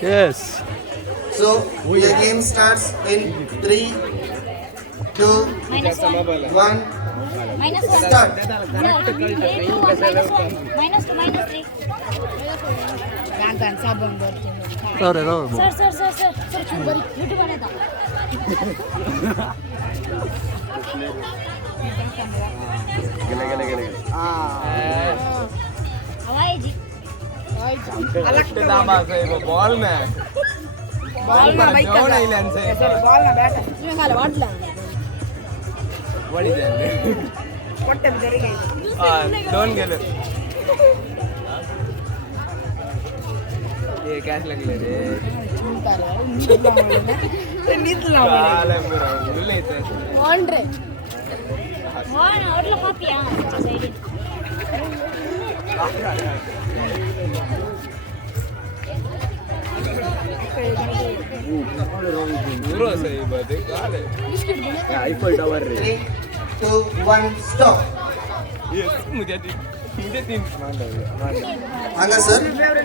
Yes. So your game starts in 3, 2, Minus one. 1. Minus one. Start. Sir, 3, 2, 1. Minus one. Minus 2, minus 3. Sorry. Sir. YouTube बनेगा. हवाई जी. Ball में ball में जोड़ ही lens है ball ना bat तुम्हें काले वाटला बड़ी देन मोटे भी जरी गई डोंट गेट ये कैच लग ले रे नीत लाव काले पूरा उल्लेते ऑन रे वन और लो कॉपी आ सही. पूरा सही बात है काले आईफल टावर रे 3, 2, 1. Stop. ये मुझे तीन हांगा सर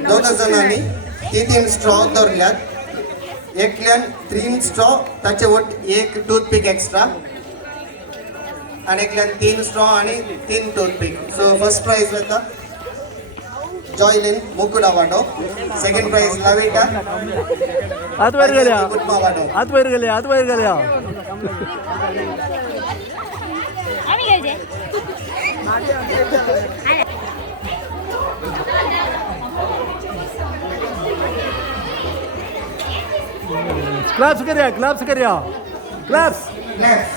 दोघं जणांनी 3 स्ट्रॉ धरल्यात. एकल्यान 3 स्ट्रॉ ताचे वट एक टूथपिक एक्स्ट्रा आणि एकल्यान 3 स्ट्रॉ आणि 3 टूथपिक. सो फर्स्ट प्राइज वता जॉयलिन मुकुडा वाटो. सेकंड प्राइज लाविटा आत वयर गेल्या कुटमा वाटो. आत वयर गेल्या आम्ही घ्यायचे. क्लॅप्स करूया क्लॅप्स. Next.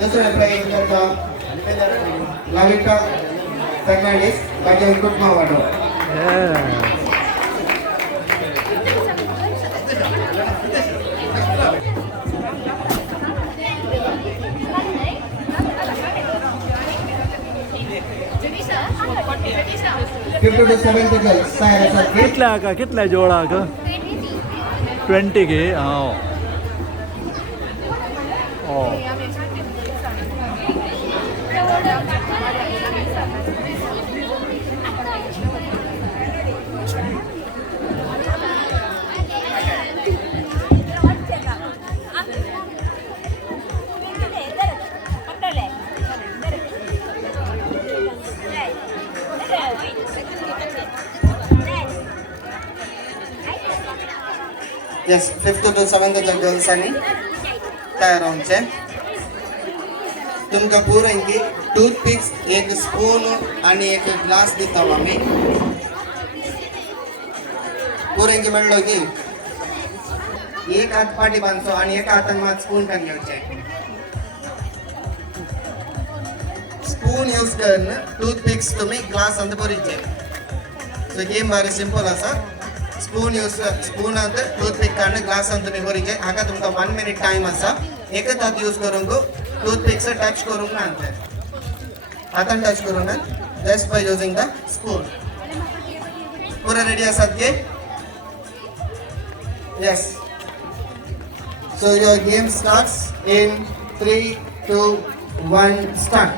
दुसरा प्राइज वता लाविटा फर्नांडिस बाजून कुटमा वाटो. Fifty to 70 girls. Saira कितल्या जोडाक 20 घे. Yes, 50 to 70 girls आणि तयार आमचे. तुमकां पुरेंकी टूथपिक्स एक स्पून आणि एक ग्लास दिता आम्ही. पुरेंकी म्हणलो की एक हात फाटी बांधचो आणि एका हातान मात स्पून खान घेवचे. स्पून यूज करून टूथपिक्स तुम्ही ग्लास अंत भरीचे. सो गेम भारी सिंपल आसा. स्पून टूथपिक काढणं ग्लास तुम्ही भरीचे. हाका तुमकां 1 minute टाइम आसा. एकच हात यूज करूंक टूथपिक्स टच करूंक ना हातान टच करूंक ना just by using the spoon. पुरे रेडी आसात गे? Yes. So your game starts in 3, 2, 1. Start.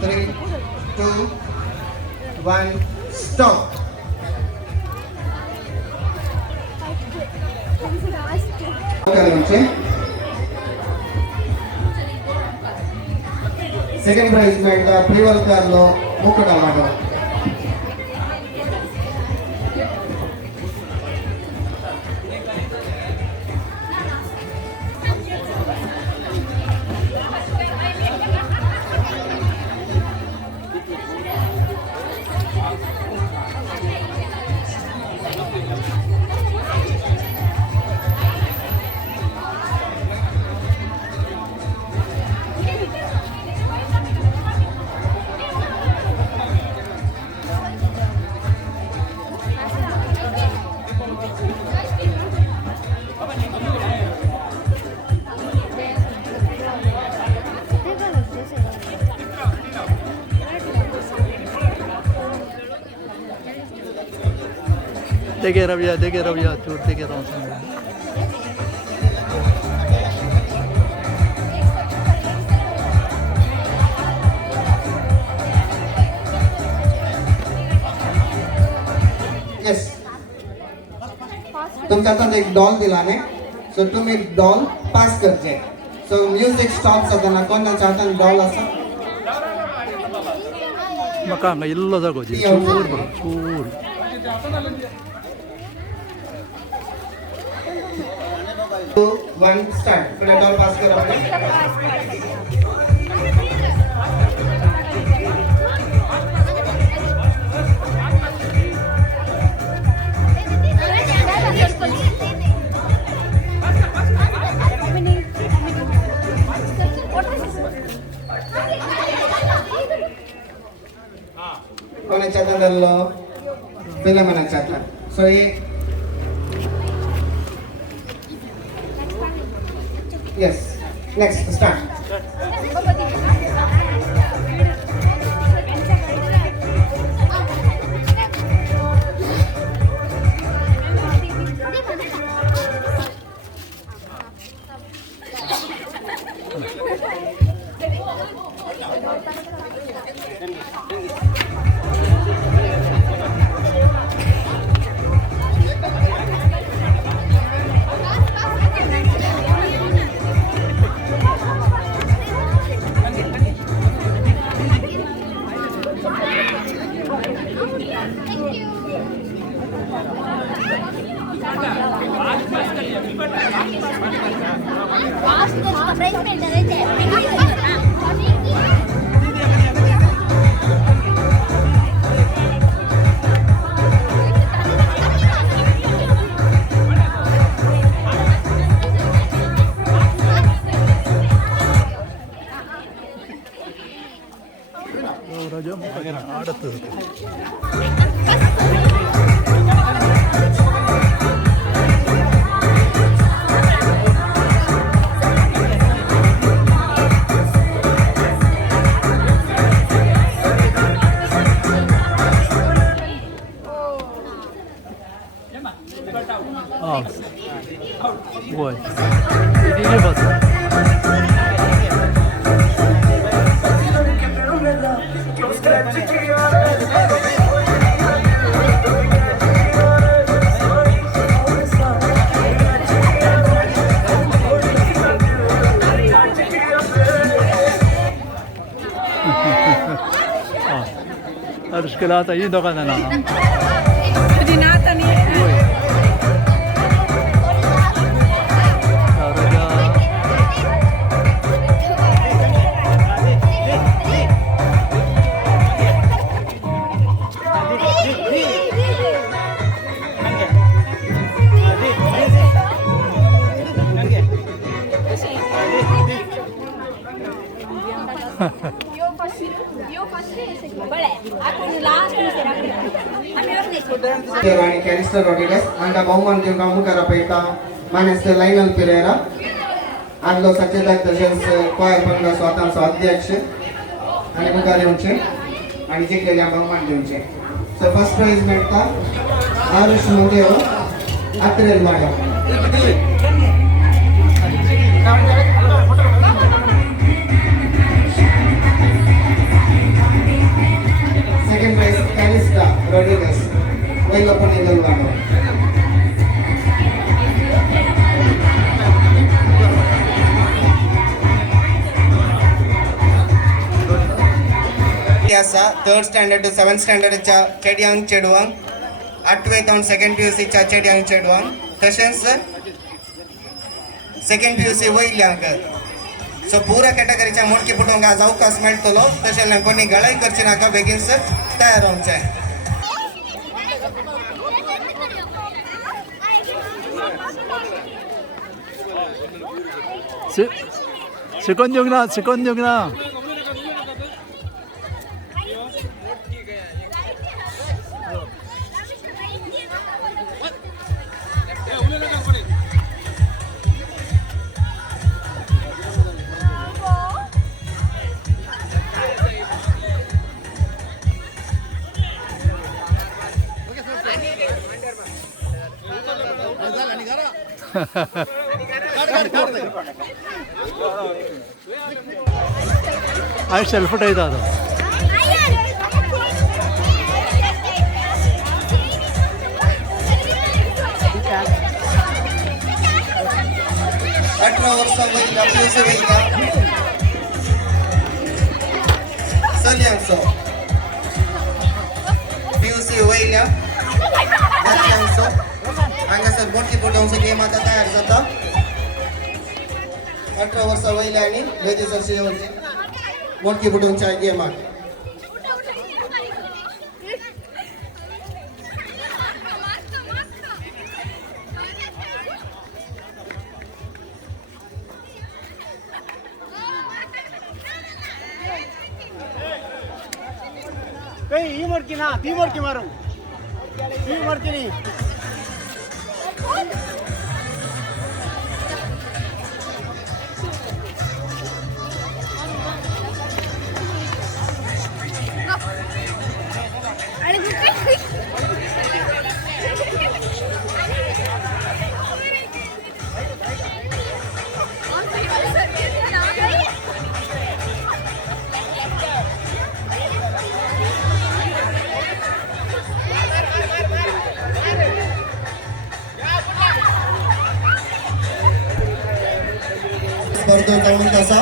Three, 2, 1. Stop. Second prize में प्रिवल कर लो मुकुटा वाटो. देखे रविया चूट देखे रहा हूँ येस तुमच्या हातात एक डॉल दिलाने सो तुम्ही डॉल पास करचे सो म्युझिक स्टॉप जाताना कोणाच्या हातान डॉल आसा म्हाका हांगा इल्लो जागोची चूर बरो चूर 2 1 स्टार्ट फुडें डॉल पास करप कोणाच्या हातान धरलो फिलमनाच्या हातान सो एक येस नेक्स्ट स्टार्ट ಆಡುತ್ತದೆ Ой, иди бас. المشكلات اي دغنا انا आणि कॅरिस्टर रॉड्रिगस हांकां भोवमान दिवंक मुखार आपयता मानेस्टर लायनल पेरेरा आदलो सचेतक तशेंच कोयर पंगडा स्वतांचो अध्यक्ष आनी मुखार येवचे आनी जिखलेल्या भोवमान दिवचे सो फर्स्ट प्राइज मेळटा आरुष मोदेव आत्रेल वाडा second prize Krista Rodrigues Wailapan Ilgalwano. Third standard to 7th स्टँडर्डच्या चेडयांक चेडवांक 8वे तावन 2nd PUCच्या चेडयांक चेडवांक तशेंच 2nd PUC वयल्यांक सो पुरा कॅटेगरीच्या मोडकी फुटोवंक आज अवकाश मेळटलो तशें कोणी गळाई करची नाका बेगीनच तयार रावचें शिकून दिवंक ना അത് ഷെൽഫ് ചെയ്താതോ अठरा वर्षा वयल्या पिवसे वयल्या चलयांचो पिवसे वयल्या दादल्यांचो हांगासर मोठी पोटांचो गेम आता तयार जाता 18 वर्षा वयल्या आणि 22 वर्षा येवची मोठी पोटांच्या गेमाक ಈ ಮಾಡ್ಕಿನಾ ತೀ ಮಾಡ್ಕಿ ಮಾರು ತೀ ಮಾಡ್ತೀನಿ स्पर्धो जाऊन तसा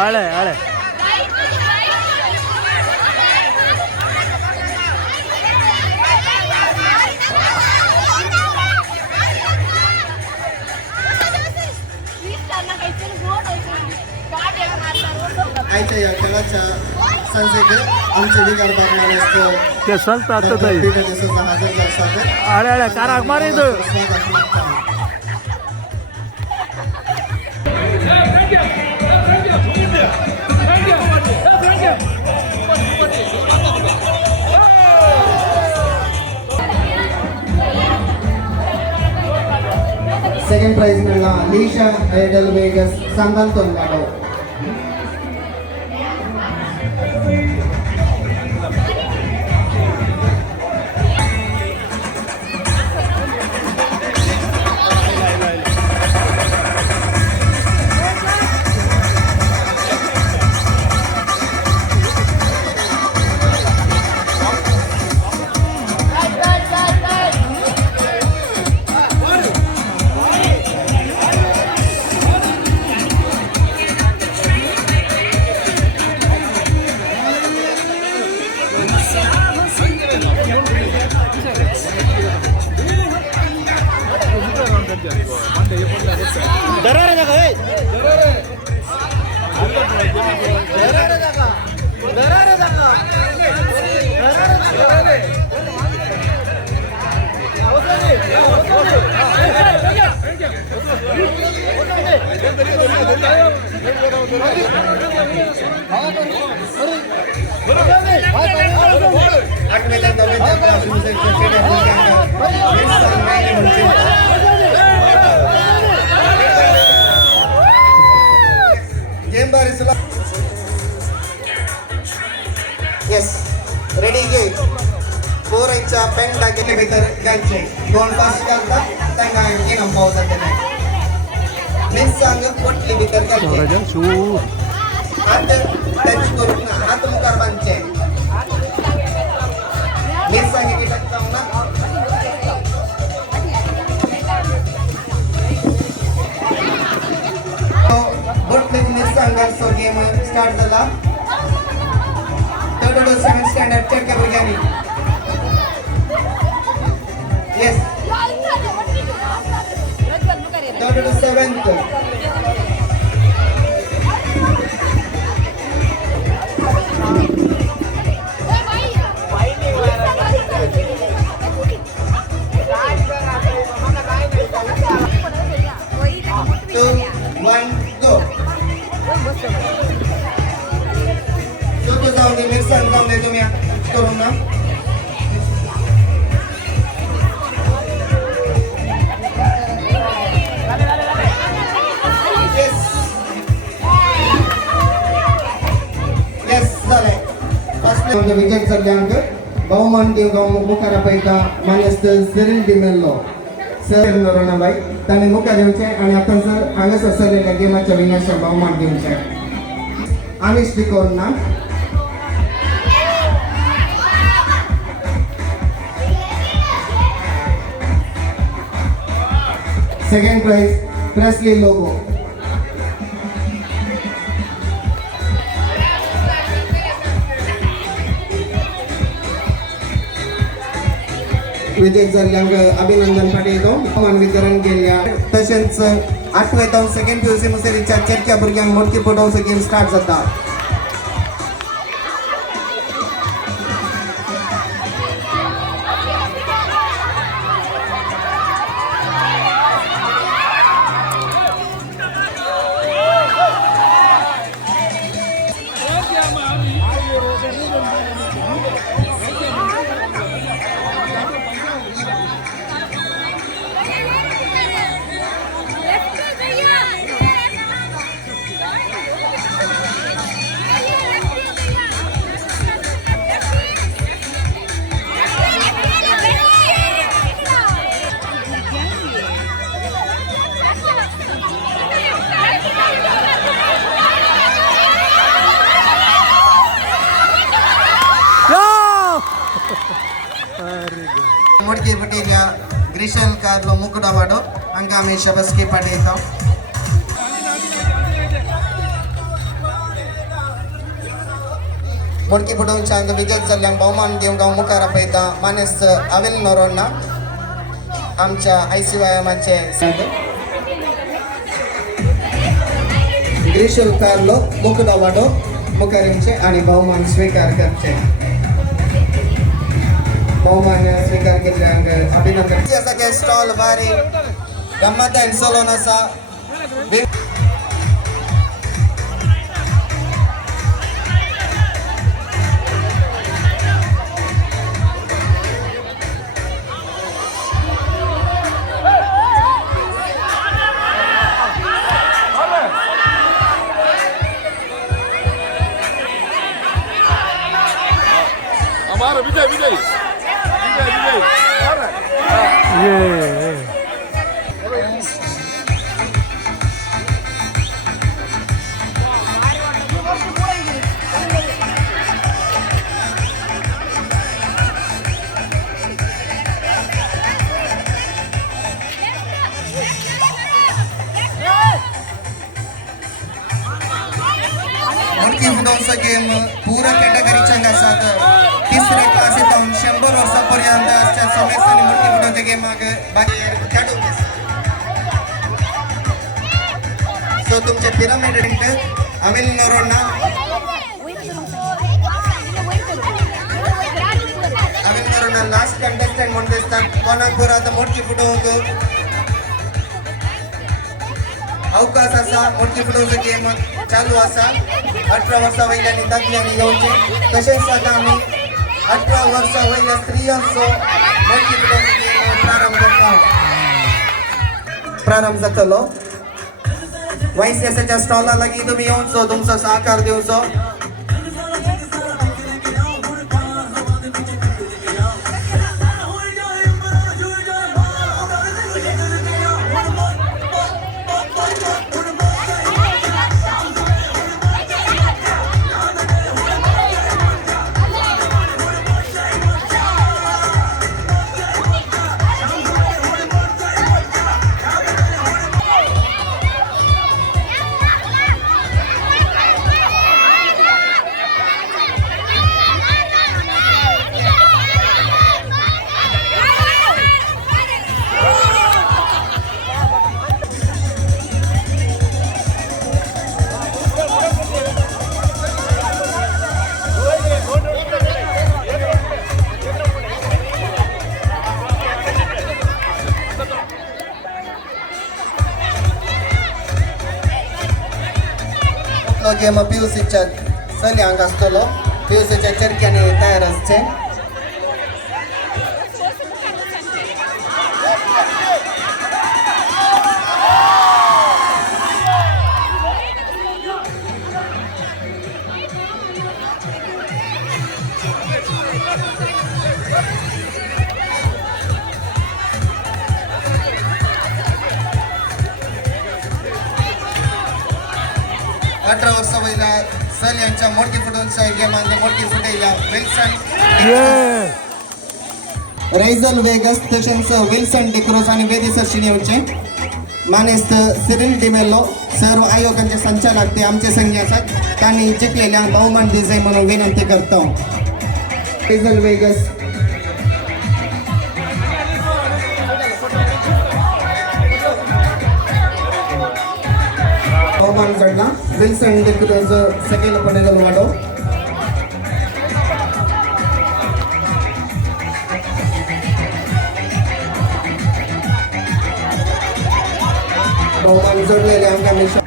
आळे आळे आयच्या या खेळाच्या संसदेत आमचे विकार बागमानस ते चलता आता ताई हजर असतात आळे आळे काराक मारिद सेकंड प्राइज मिळाला लीशा एडल वेगस सांगल तोंडाडो गेम बारिसला यस रेडी गेम 4 इंचा पेन टाकेले भितर घालचे 2 पास घालता त्यांना गेम पावता ते नेक्स्ट सांग पटली भितर घालचे शू हात टच करून हात मुखार बांधचे नेक्स्ट सांग की टच जाऊ ना नेक्स्ट सांगायचो गेम स्टार्ट झाला 7th स्टँडर्ड च्या भुरग्यांनी येस 3rd to 7th जाऊन दे तुम्ही जाल्ल्यांक बहुमान दिवंक मुखार आपयता मानेस्तर सिरिल डिमेल्लो सर नरोणाबाई तांणी मुखार येवचें आनी आतां सर हांगासर चलिल्ल्या गेमाच्या विनर्साक बहुमान दिवचें आमिश डिकोर्ना सेकंड प्राइज प्रेस्ली लोबो विजय जाल्ल्यांक अभिनंदन पाठयतो बहुमान वितरण केल्या तशेंच 8वे जावन सेकंड पीयूसी मुसेरीच्या चेडक्या भुरग्यांक मोटकी फोटोचो गेम स्टार्ट जाता मोडकी पटेल्या ग्रिशल कार्लो मुकुट अवार्ड हांकां आमी शाबासकी पाठयता मोडकी फुटोवच्यान विजय जाल्ल्यांक बहुमान दिवंक हांव मुखार आपयता मानेस अविल नोरोन्ना आमच्या ICYMचे ग्रिशल कार्लो मुकुट अवार्ड मुखार येवचे आनी बहुमान स्वीकार करचे बहुमान स्वीकार केल्ल्यांक अभिनंदन सगळे स्टॉल भारी गम्मत चलोन आसा विजय विजय विजय विजय ये मोडकी फुटोवचो गेम पुरा कॅटेगरीच्या आसात तिसऱ्या क्लासींत 100 वर्सां पर्यंत आसच्या समेस्तांनी मोडकी फुटोवच्या गेमाक भायर खेळूंक आसा सो तुमचे पिरामिड अविल नोरोन्ना अविल नोरोन्ना लास्ट कंटेस्टंट म्हणून दिसता कोणाक बरो आतां मोडकी फुटोवंक अवकाश आसा मोडकी फुटोवचो गेम चालू आसा 18 वर्सां वयल्यांनी दादल्यांनी येवचें तशेंच आतां आमी 18 वर्सां वयल्या स्त्रियांचो मोडकी फुटोवचो गेम प्रारंभ करता प्रारंभ जातलो YCSच्या स्टॉला लागीं तुमी येवचो तुमचो सहकार दिवचो गेम पियूसीच्या चलयांक आसतलो पियूसीच्या चरक्यांनी तयार आसचे अठरा वर्ष वयल्या सल यांच्या मोठी फुटबॉलच्या गेमांत मोठी फुटयल्या विल्सन रेझल वेगस तशेंच विल्सन डिक्रोज आणि वेदी सरशिनी येवचे मानेस्त सिरिल डिमेलो सर्व आयोगांचे संचालक ते आमचे संघी असतात त्यांनी जिंकलेल्या बहुमान दिजे म्हणून विनंती करतो रेझल वेगस बहुमान चढला विल्सन डिक्रोज सेकंड पडेल वाडो बहुमान जोडलेले आमच्या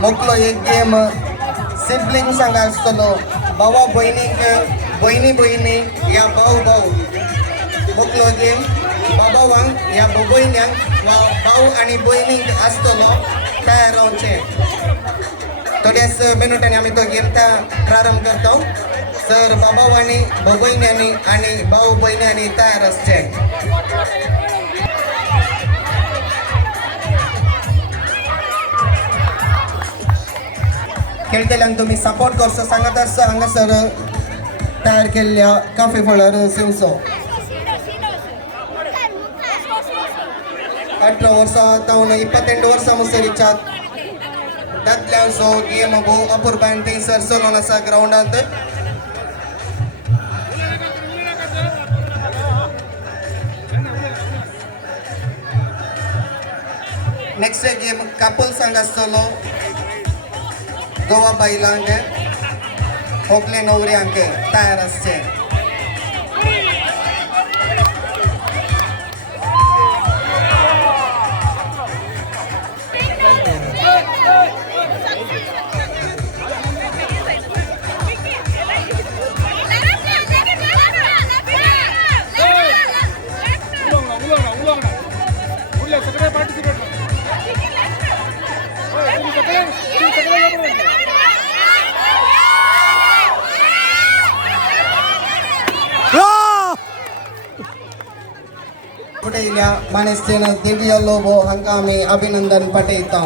मोकलो एक गेम सिबलिंग सांगा आसतलो भावा भयणी भयणी या भाऊ भाऊ मोकलो गेम बाबा वांग या भयण्यांक वा भाऊ आणि भयणींक आसतलो तयार रावचे थोड्याच मिनिटांनी आम्ही तो गेम प्रारंभ करतो सर बाबा वाणी भयण्यांनी आणि भाऊ बहिण्यांनी तयार असचे खेळतेल्यांक तुम्ही सपोर्ट करचो सांगात हांगासर तयार केल्ल्या काफे फळार सिवचो 18 वर्सां तावन 22 वर्सां मुसरीच्या दादल्यांचो गेम भोव अपुरबायन थंयसर चलून आसा ग्राउंडांत नेक्स्ट गेम कापल सांग आसतलो गोवा बायलांक होकले नवऱ्यांक तयार आसचे फुटयल्या मानेस्तेन दिव्य लोबो हांकां आमी अभिनंदन पाठयता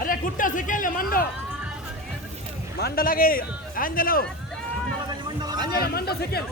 अरे कुट्टा सिकेल मंडो मंडो लगे आंजलो आंजलो मंडो सिकेल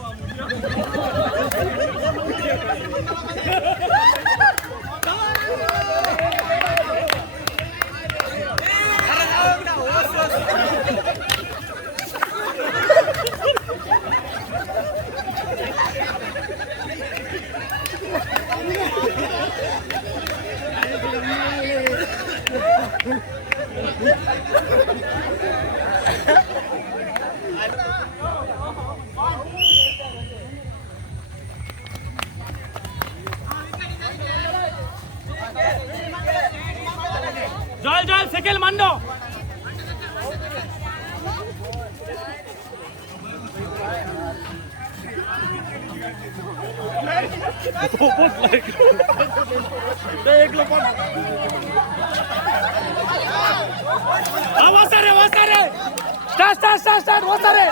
Joel, Joel, sekel mando. Wasare. Start, wasare.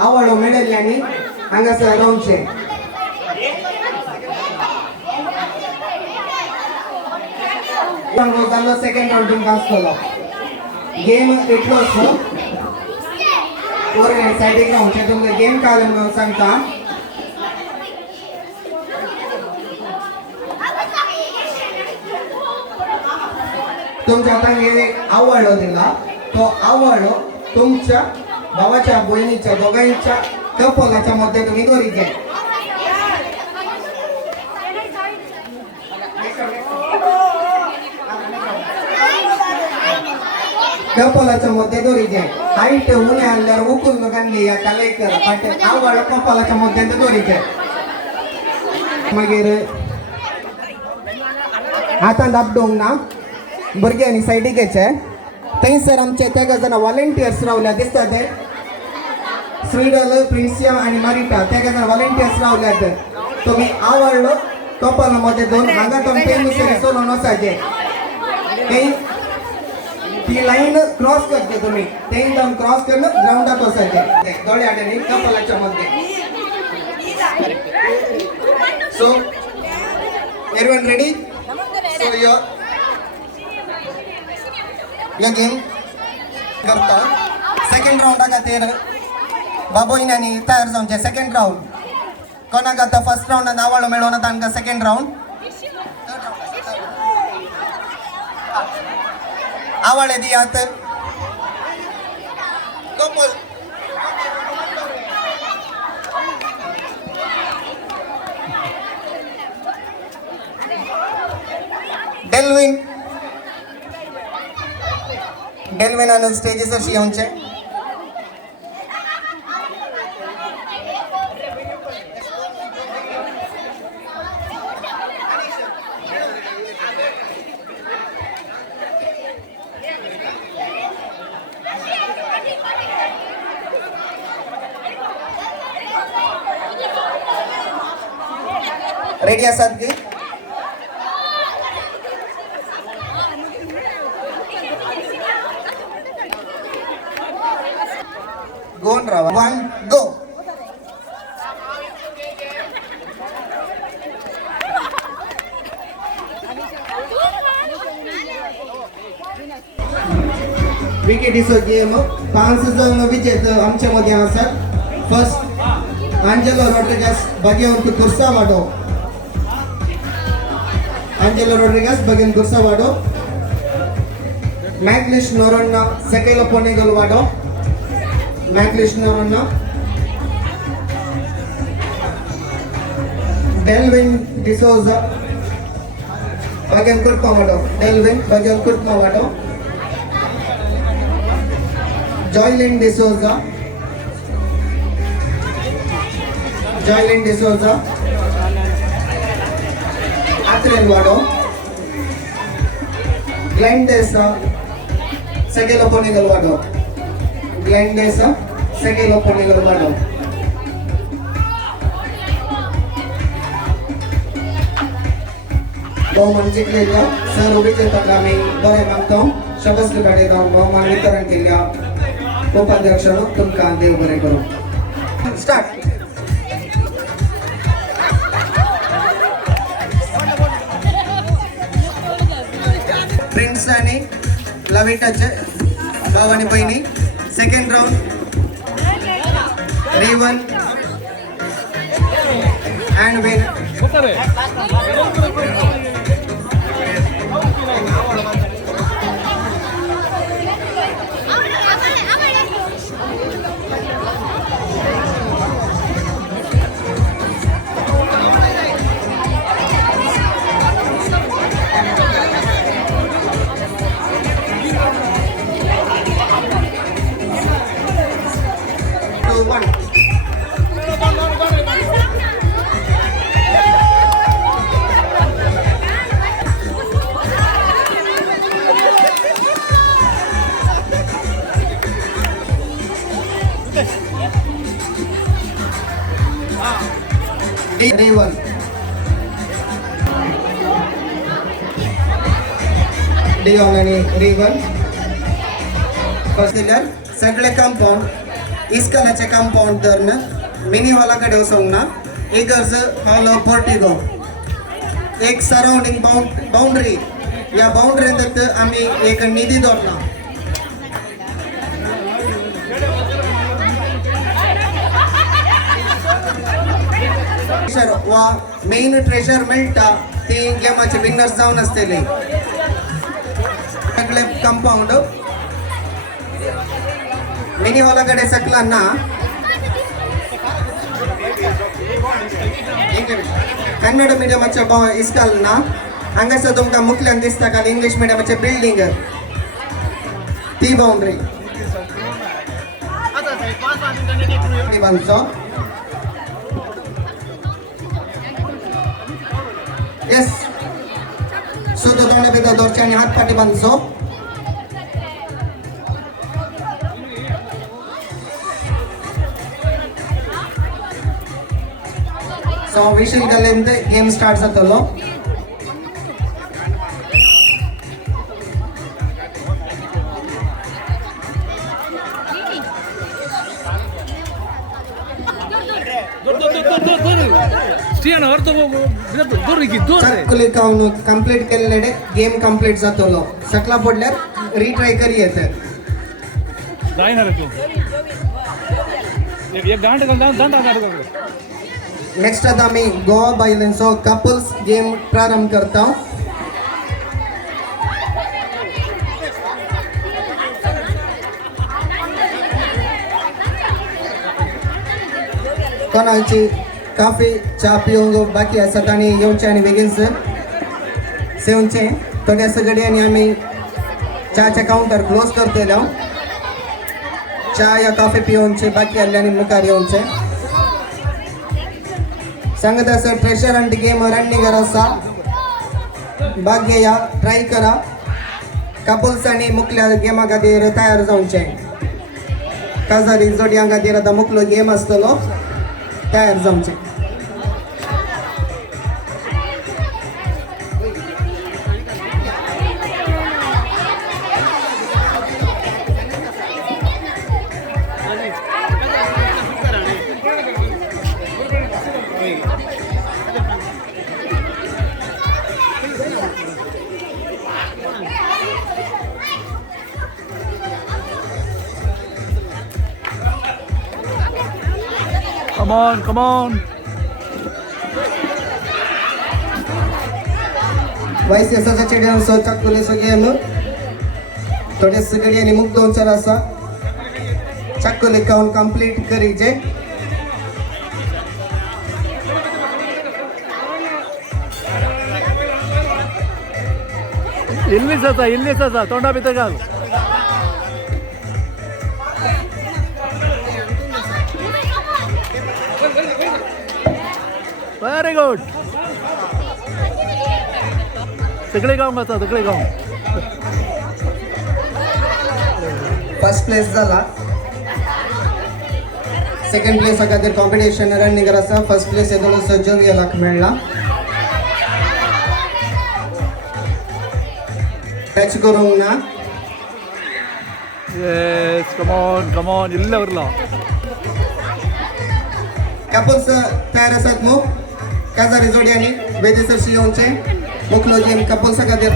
आवडो मेडल हांगासर रावचे जालो सेकंड राउंड तुमकां आसतलो गेम इतलो असो वर सायडीक रावचे तुमकां गेम काय म्हणून सांगता तुमच्या हातान एक आवडलो दिला तो आवडलो तुमच्या भावाच्या बहिणीच्या दोघांच्या कपलाच्या मध्ये तुम्ही दोरी घ्या कपलाच्या मध्ये दोरी घ्या हाईट उन्हे आणल्यावर उकून घालली या कलेकर पण आवडलो कपलाच्या मध्ये दोरी घ्या मागीर हातान दाबडोंग ना भुरग्यांनी सायडीक घ्यायचे थंयसर आमचे ते जाणां वॉलंटियर्स रावल्या दिसता ते श्रीडल प्रिन्सिया आणि मारिटा ते जाणां वॉलंटियर्स रावल्यात तुम्ही आवडलो कपला मध्ये दोन हांगा तुमचे सोलोन वचाचे ती लाईन क्रॉस करते तुम्ही ते जाऊन क्रॉस करून ग्राउंडात वचाचे दोळे आड्यानी कपलाच्या मध्ये सो एवरीवन रेडी सो यो गेम करता सेकंड राउंडा खातीर बाबोईनांनी तयार जावचे सेकंड राउंड कोणाक आतां फर्स्ट राउंडान आवडलो मेळ्ळो ना तांकां सेकंड राउंड आवडले दियात कपल डेल्विन आणि स्टेजेस अशी येऊनचे रेडी आसात की गोन रावा 1 गो विकेट इस गेम 5 जण विजेते आमच्या मध्ये आसात फर्स्ट आंजेलो रॉड्रिगस बगेवन कुर्सा वाडो आंजेलो रॉड्रिगस बगेन कुर्सा वाडो मैग्लिश नोरोना सेकेलो पोनेगल वाडो मैग्लिश नोरोना डेल्विन डिसोजा बगेन कुर्मा वाडो डेल्विन बगेन कुर्मा वाडो जॉयलिन डिसोजा आत्रेल वाडो ग्लेंडेसा सेकेलो पोनेगल वाडो ग्लेंडेसा सेकेलो पोनेगल वाडो बहुमान जिंकलेल्या सर्व विजेत्यांना आम्ही बरे मानतो शबस गाडी जाऊन बहुमान वितरण केल्या उपाध्यक्षांनो तुमकां देव बरें करूं स्टार्ट प्रिंस आणि लविटाचे भाव आणि बहिणी सेकंड राउंड रेवन अँड विन रेवन डिओन आणि रेवन फर्स्ट दिल्यार सगळे कंपाउंड इस्कालाचे कंपाउंड धरन मिनी हॉला कडे वचोंक ना एक अर्ज हॉल ऑफ पोर्टिगो एक सराउंडिंग बाउंड्री या बाउंड्रीत आम्ही एक निधी दवरला वा मेन ट्रेजर मेळटा ती गेमाचे विनर्स जावन आसतले कंपाऊंड मिनी हॉला कಡೆ सकला ना कन्नड मीडियमाच्या इस्काल ना हांगासर तुमकां मुखल्यान दिसता का इंग्लिश मीडियमाचे बिल्डिंग ती बाउंड्री बांदचो यस सुद्द तोंडा भितर दवरचे आनी हात पाटी बांदचो सो विशील गेलेंत गेम स्टार्ट जातलो कंप्लीट केलेले गेम कंप्लीट जातलो सकला पडल्यार रिट्राय करी येता नेक्स्ट आता आम्ही गोवा बायलेंचो कपल्स गेम प्रारंभ करता कोणाची काफी चा पिवंक बाकी आसा तांणी येवचें आनी बेगीनच सेवचें थोड्या सगळ्यांनी आनी आमी च्याचे काउंटर क्लोज करतले चा या कॉफी पिवचे बाकी आसल्यानी मुखार येवचें सांगत आसा ट्रेजर हंट गेम रनिंग आसा भाग घेया ट्राय करा कपल्स आनी मुखल्या गेमा खातीर तयार जावचें काजारी जोडयां खातीर आतां मुखलो गेम आसतलो तयार जावचें Come on. वाईस एसाचा चेड्यान सो चक्कुले सो गेम थोडे सगळे आणि मुक्त दोन चार आसा चक्कुले काउंट कंप्लीट करीचे इल्लीस आसा तोंडा भितर घाल वेरी गुड सगळे गांव आसा सगळे गांव फर्स्ट प्लेस जाला सेकंड प्लेस खातीर कॉम्पिटिशन रनिंग आसा फर्स्ट प्लेस येदलो सज्जन यालाक मेळ्ळा टच करूंक ना यस कम ऑन इल्ले उरला कपल्स तयार आसात मग काजारी जोड्यांनी बेदेसरशी येवचे मुखलो गेम कपल्सा खातीर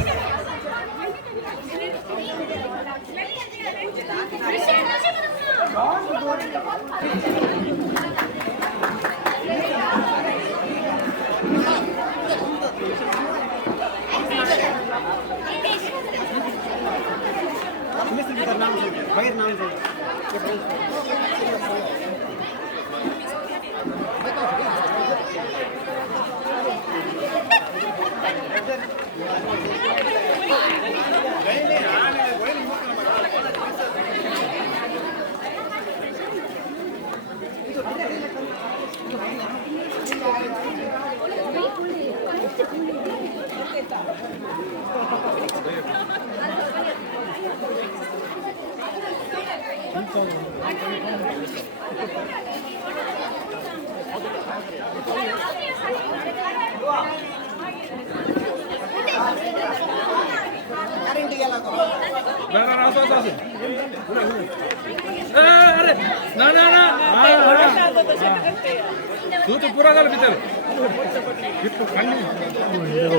तू तो पूरा कर भीतर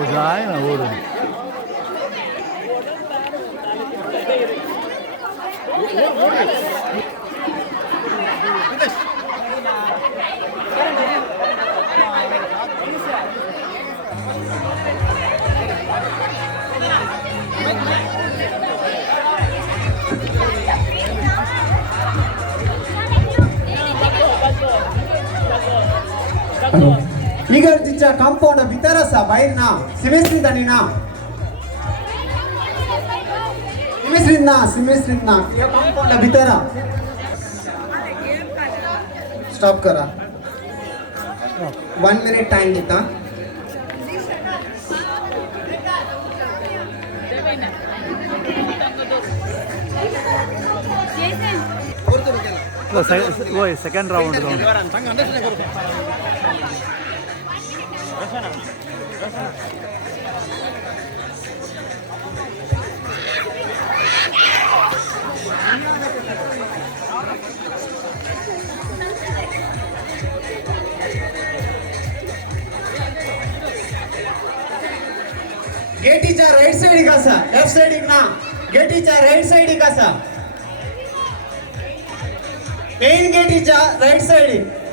जाए ना ओढून इगर्जीच्या कंपाऊंड भितर आसा भायर ना सिमेस्ट्रीत आनी ना सिमेस्ट्रीत ना या कंपाऊंड भितर स्टॉप करा 1 मिनिट टाइम दिता सेकंड राउंड गेटीच्या राईट साइडीक आसा लेफ्ट साइडीक ना गेटीच्या राईट साइडीक आसा मेन गेटीच्या राईट साइडीक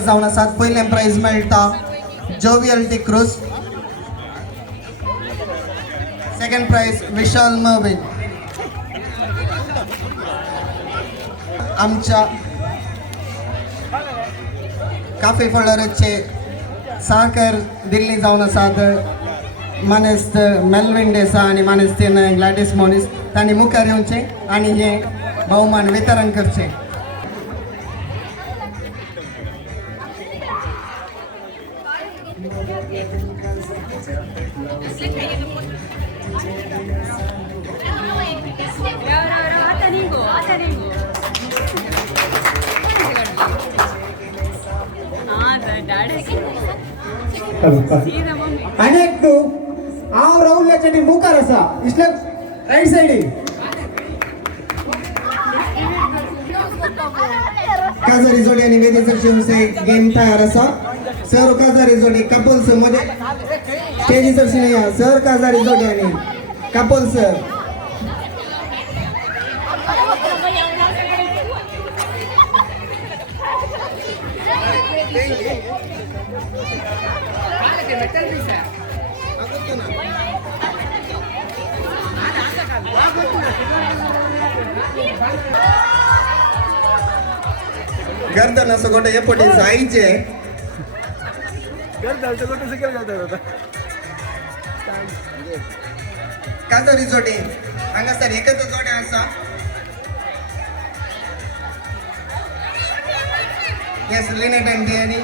जावन आसात पयलें प्राइज मेळटा जोवियलिटी क्रूज सेकंड प्राइज विशाल मर्विन आमच्या काफे फॉलोअर्सचे सहकार दिल्ली जावन आसात मानेस्त मेल्विन डेसा आनी मानेस्तीन ग्लॅडिस मोनिस तांणी मुखार येवचे आनी हे भोवमान वितरण करचे अनेक हांव राहुल्याच्या टीम मुखार आसा इसले राईट साइडीक काजारी जोडी आणि वेदीसर शिवसे गेम तयार आसा सर काजारी जोडी कपल्स मध्ये स्टेजीसर सिनेया सर काजारी जोडी आणि कपल्स गर्दन असं गोटे एपटी जायचे काजारी जोडी हांगासर एकच जोडे आसा येस लिनेट एंड डियानी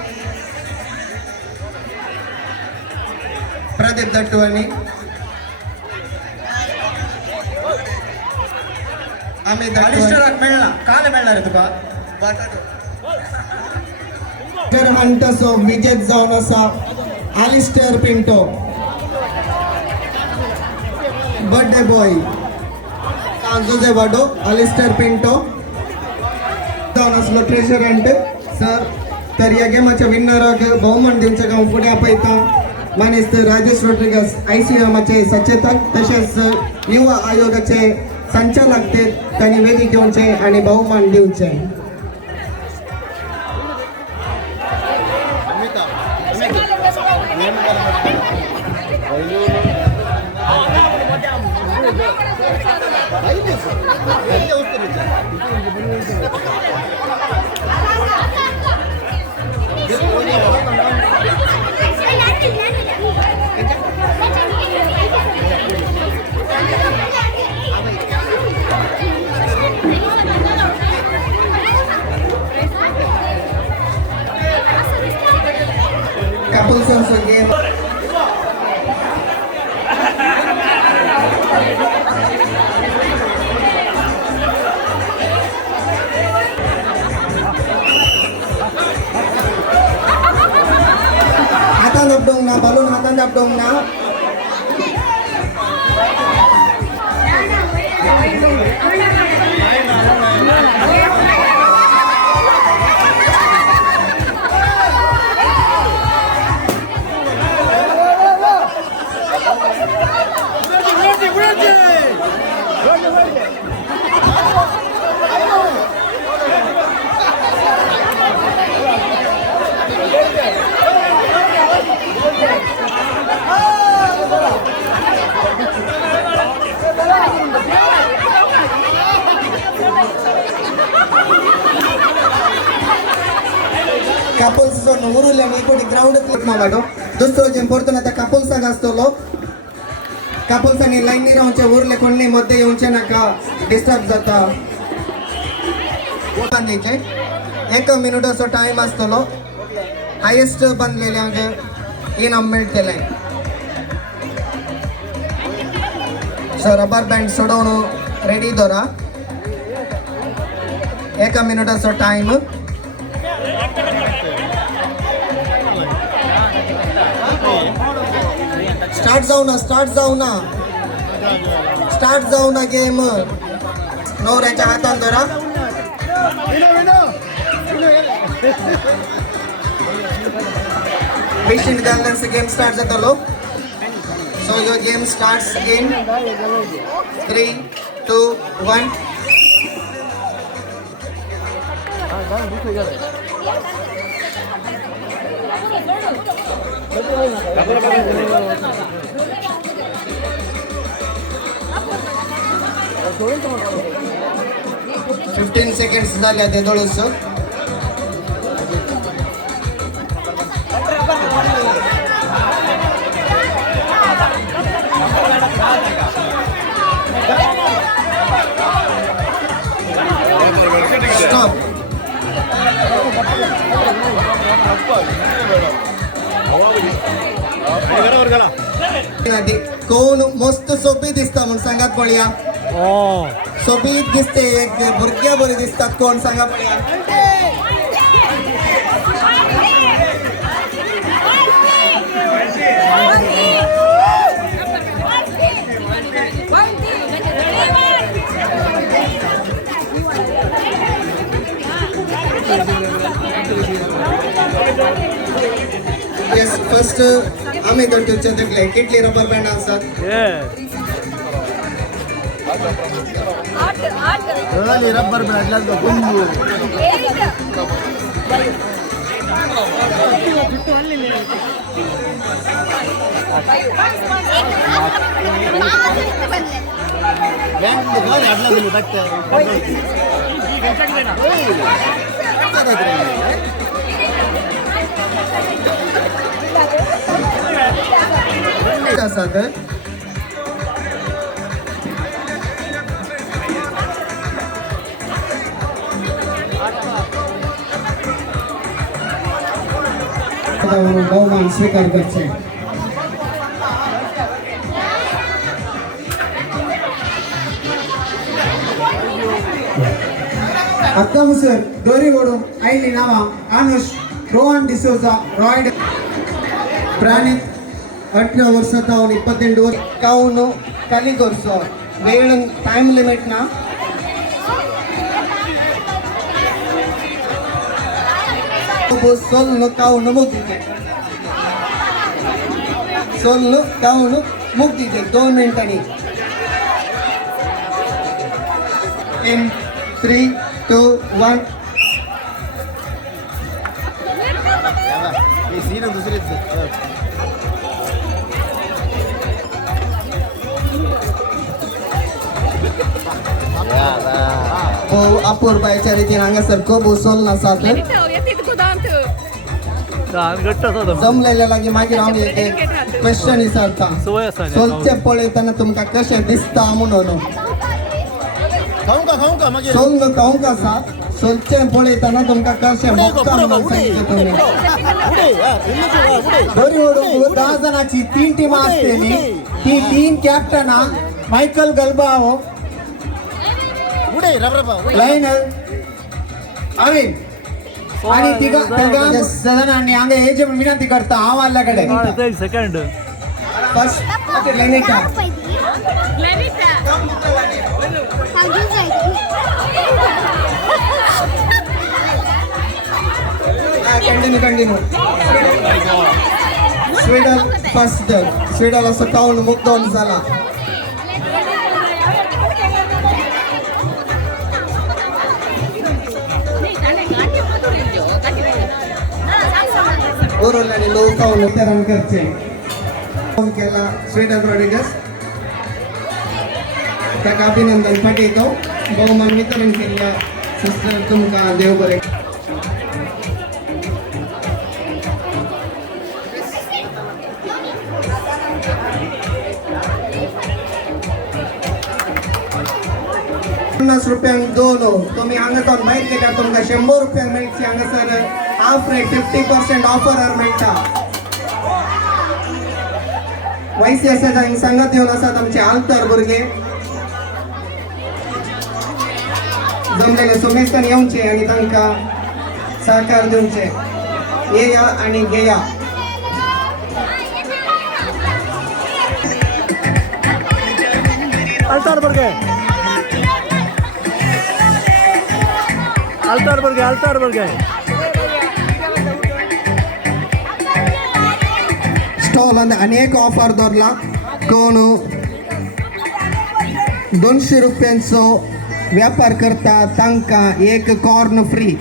प्रदीप दट्टू आम्ही अडिस्टराक मेळना काल मेळना रे तुका हंटर्स ऑफ विजेत जावन आसा आलिस्टर पिंटो बर्थडे बॉय जोजे वाडो आलिस्टर पिंटो जावन आसलो ट्रेजर हंट सर तर ह्या गेमाच्या विन्नराक भोवमान दिवचें हांव फुडें आपयता मानेस्त राजेश रोड्रिगस ICMचे सचेतक तशेंच युवा आयोगाचे संचालक ते त्यांनी वेदी घेवचे आणि बहुमान दिवचे कपल्स दाबडोंग ना बलून हातान दाबडोंग ना कपल्स ಊರಲ್ಲಿ ನೀಡಿ ಗ್ರೌಂಡ್ ಕ್ಲಿಕ್ ಮಾಡೋ दोस्तों जेम पडतो आता कपल्स आसतलो कपल्स आणि लाईन नी रावचे उरले कोणी मध्ये येऊनचे नाका डिस्टर्ब जाता बांधायचे 1 मिनिट असो टाइम आसतलो हायेस्ट बांधलेल्यांक इनाम मेळटले सो रबर बँड सोडवून रेडी दवरा 1 मिनिट असो टाइम स्टार्ट जाऊ ना गेम नवऱ्याच्या हातान धरा पेशंट गॅलन्स गेम स्टार्ट जातलो सो your game starts in 3 2 1 15 seconds झाले ते थोडस स्टॉप कोण मस्त सोपी दिसता म्हणून सांगात पळया सोपी दिसते एक भुरग्या बरी दिसतात कोण सांगा पळया येस फर्स्ट आम्ही तर तुमच्या तकले कितले रबर बँड असतात रबर बँड बहुमान स्वीकार करছে आता मुसर दोरीवडून आईली नावा अनुष रोहन डिसोजा रॉयड प्राणी 18 वर्षातावन 22 वर्ष काउन कली करसो वेळ टाइम लिमिट ना सोल काउन मुक्ती सोल काउन मुक्ती 2 मिनिटांनी in 3 2 1 ये सीन दुसरे अपूर्वाच्या रीतीने हांगासर बोसोल नसात जमलेल्या लागी मागीर हांव एक क्वेश्चन विचारता सोलचे पळयतना तुमकां कशें दिसता म्हणून सोल खावंक आसा सोलचे पळयतना तुमकां कशें भोगता म्हणून सांगता तुमी बरी ओडूंक 10 जणांची 3 टिमां आसतली ती 3 कॅप्टनां मायकल गलबाओ लाइनर अरविंद आणि तिघा जणांनी अंगे यायचे म्हणून विनंती करता हा वाल्याकडे सेकंड फर्स्ट लेनिका कंटिन्यू स्वीडन फर्स्ट स्वीडन असं काउंट मुक्काउंट झाला ओरोलाने लो काउंट वितरण करते फोन केला स्वीडन रॉड्रिगस ताका अभिनंदन पाठयतो बहुमान वितरण केल्या सिस्टर तुमका देव बरें ₹50 दोन तुम्ही हांगासर भायर गेल्यार तुमकां ₹100 मेळटचे हांगासर हाफ रेट 50% ऑफर मेळटा YCSच्या हिंग सांगत येवन आसात आमचे आल्तर भुरगे जमलेले सोमेस्तान येवचे आनी तांकां सहकार दिवचे येया आनी घेया अल्तार भुरगे स्टॉल अनेक ऑफर दवरला कोण ₹200 व्यापार करता तांकां एक corn free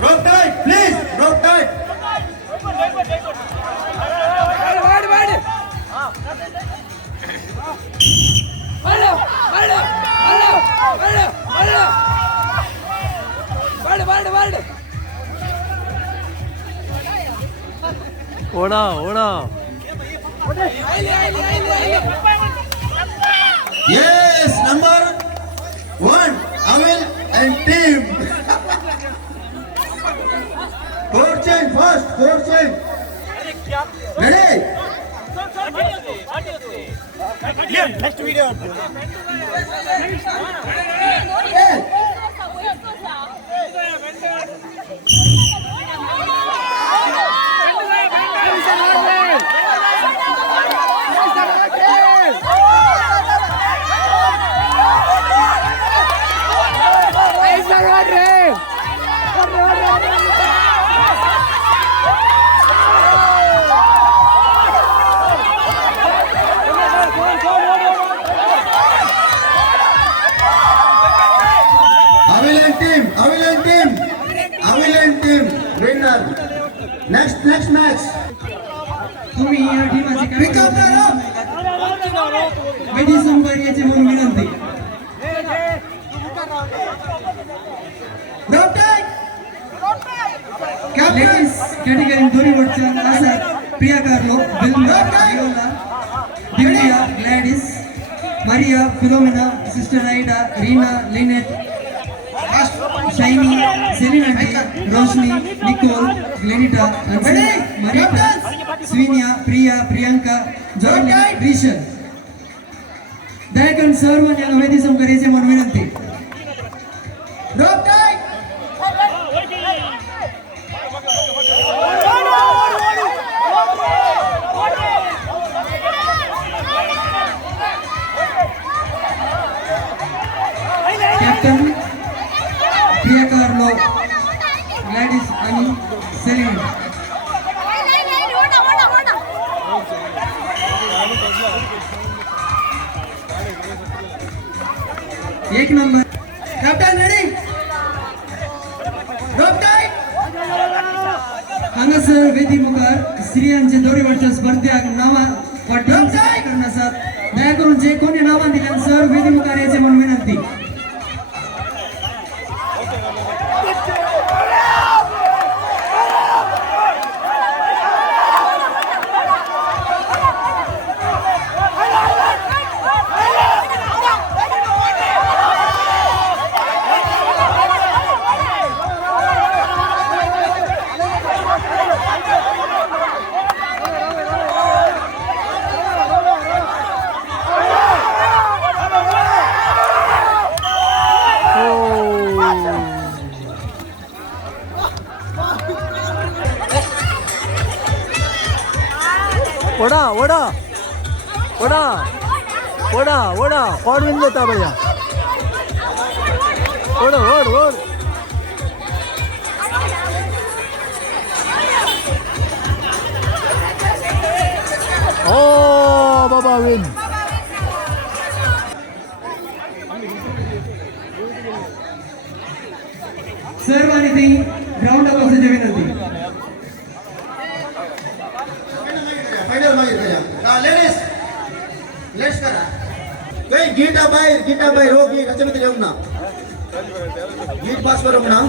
Rope tight, please. Rope tight. ओढा Yes, number 1, Amil and team. Four chain first, four chain. Ready? Next video. Aviland team, winner. Next match. तुम्ही या टीमाचे Pick up the rope. माहिती संपर्काची म्हणून विनंती Rope tight. Captain. Ladies category दोन्ही वरच्या आसात Priya Carlo Wilma Viola Divya Gladys Maria Philomena sister Aida Reena Lynette Shiny Selina Roshni Nicole Glenita Maria स्विनिया प्रिया प्रियंका जॉर्नी रिशन दयाकन सर्वांना माहिती संपर्काची म्हणून विनंती Rope tight. Captain Priya Carlo Gladys आणि सेलिना एक number Captain ready. Rope tight. हांगासर वेदी मुखार स्त्रियांचे दोरीवरच्या स्पर्धेक नावा व टीम सहाय्यकर्ते असतात. दया करून जे कोणी नाव दिल्या सर वेदिमुखार यायचे म्हणून विनंती. वडा वडा वडा वडा वडा पाडून देता बया ओढ ओढ ओढ ओ बाबा विन सर्व आणि ती ग्राउंड अपायची विनंती. फायनल मागे करा लेडीज लेट्स करा काही गीटा बाहेर हो गीट त्याच्यामध्ये येऊ ना गीट पास करू ना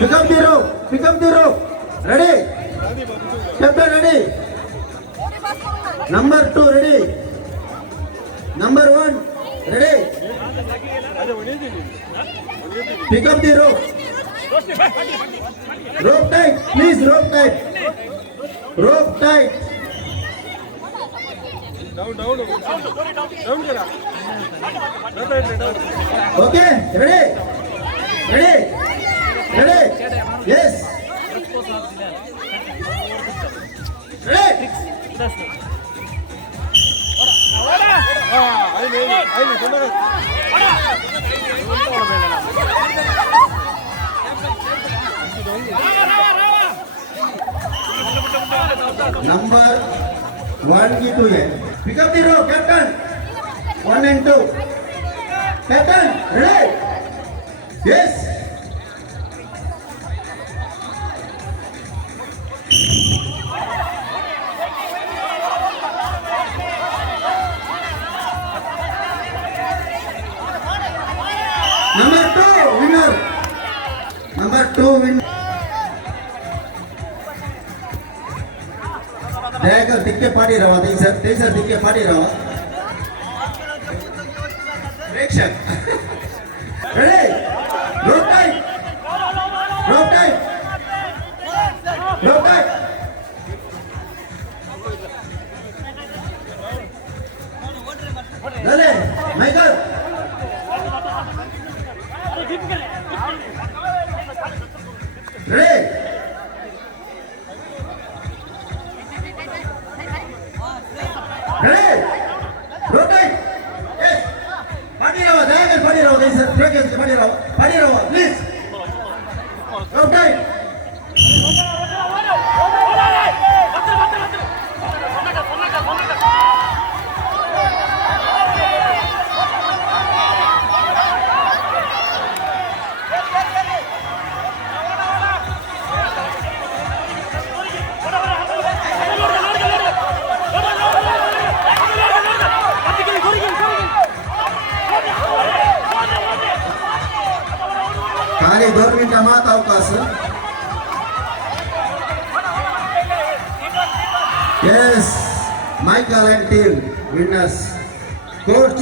pick up the rope ready captain ready number 2 ready number 1 ready pick up the rope rope tight please rope tight down करा. okay ready yes ready number 1 की 2 है pick up the rope captain 1 and 2 captain ready yes number 2 winner दयाकर दिक्के पाठी राहा ते sir दिक्के पाठी राहा प्रेक्षक ready rope tight ready Michael ready Ready? Rotate. Yes. Party rawa. Daya party rawa. This is break. Party rawa. Party rawa. Please. Rotate. खाली 2 मिनिटं मात अवकाश yes Michael and team winners coach